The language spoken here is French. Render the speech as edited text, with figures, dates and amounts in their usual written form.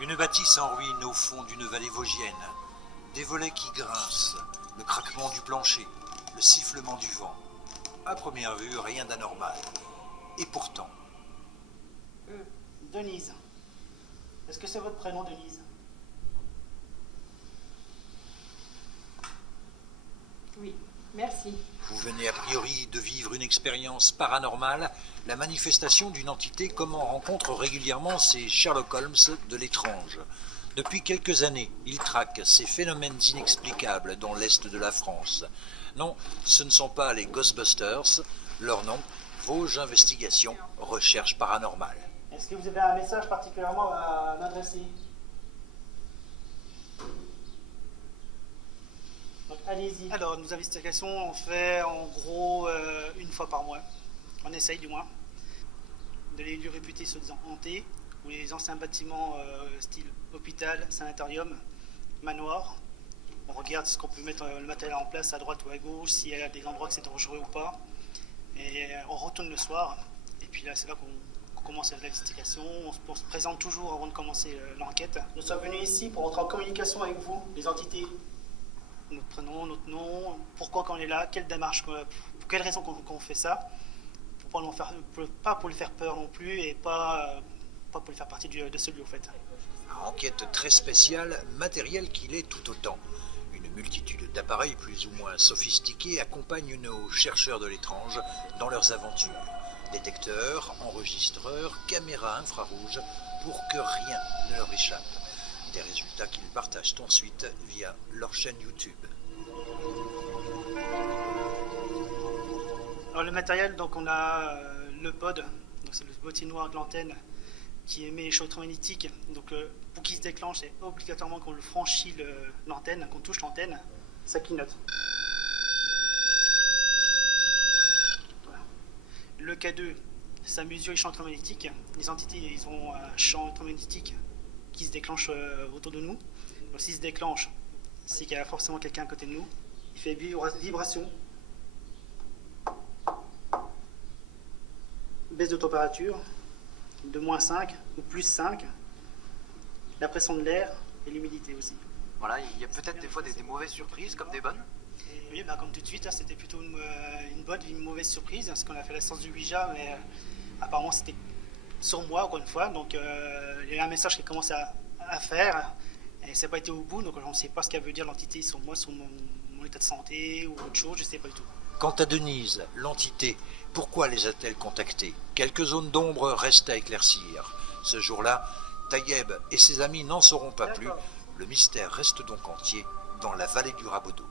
Une bâtisse en ruine au fond d'une vallée vosgienne. Des volets qui grincent, le craquement du plancher, le sifflement du vent. À première vue, rien d'anormal. Et pourtant... Denise. Est-ce que c'est votre prénom, Denise? Oui, merci. Vous venez a priori de vivre une expérience paranormale, la manifestation d'une entité comme on rencontre régulièrement ces Sherlock Holmes de l'étrange. Depuis quelques années, il traque ces phénomènes inexplicables dans l'est de la France. Non, ce ne sont pas les Ghostbusters, leur nom, Vosges Investigations, Recherche Paranormale. Est-ce que vous avez un message particulièrement à m'adresser? Donc allez-y. Alors, nos investigations, on fait en gros une fois par mois. On essaye du moins. De les lieux réputés soi-disant hantés, ou les anciens bâtiments style hôpital, sanatorium, manoir. On regarde ce qu'on peut mettre le matériel en place à droite ou à gauche, s'il y a des endroits que c'est dangereux ou pas. Et on retourne le soir. Et puis là, c'est là qu'on commence l'investigation. On se présente toujours avant de commencer l'enquête. Nous sommes venus ici pour entrer en communication avec vous, les entités. Notre prénom, notre nom, pourquoi qu'on est là, quelle démarche, pour quelle raison qu'on fait ça. Pas pour lui faire peur non plus et pas pour lui faire partie de ce lieu en fait. Enquête très spéciale, matériel qu'il est tout autant. Une multitude d'appareils plus ou moins sophistiqués accompagnent nos chercheurs de l'étrange dans leurs aventures. Détecteurs, enregistreurs, caméras infrarouges, pour que rien ne leur échappe. Des résultats qu'ils partagent ensuite via leur chaîne YouTube. Alors le matériel, donc on a le pod, donc c'est le boîtier noir de l'antenne qui émet les champs électromagnétiques. Donc pour qu'il se déclenche, c'est obligatoirement qu'on le franchit l'antenne, qu'on touche l'antenne, ça clignote. Voilà. Le K2, ça mesure les champs électromagnétiques. Les entités, ils ont un champ électromagnétique qui se déclenche autour de nous. Donc s'il se déclenche, c'est qu'il y a forcément quelqu'un à côté de nous. Il fait vibration. Baisse de température de -5 ou +5, la pression de l'air et l'humidité aussi. Voilà, il y a peut-être des fois des mauvaises surprises comme des bonnes. Et oui, comme tout de suite, c'était plutôt une bonne et une mauvaise surprise, parce qu'on a fait la séance du Ouija, mais apparemment c'était sur moi encore une fois, donc il y a un message qui commence à faire, et ça n'a pas été au bout, donc on ne sait pas ce qu'elle veut dire l'entité sur moi, sur mon état de santé ou autre chose, je ne sais pas du tout. Quant à Denise, l'entité, pourquoi les a-t-elle contactés? Quelques zones d'ombre restent à éclaircir. Ce jour-là, Taïeb et ses amis n'en sauront pas plus. Le mystère reste donc entier dans la vallée du Rabodeau.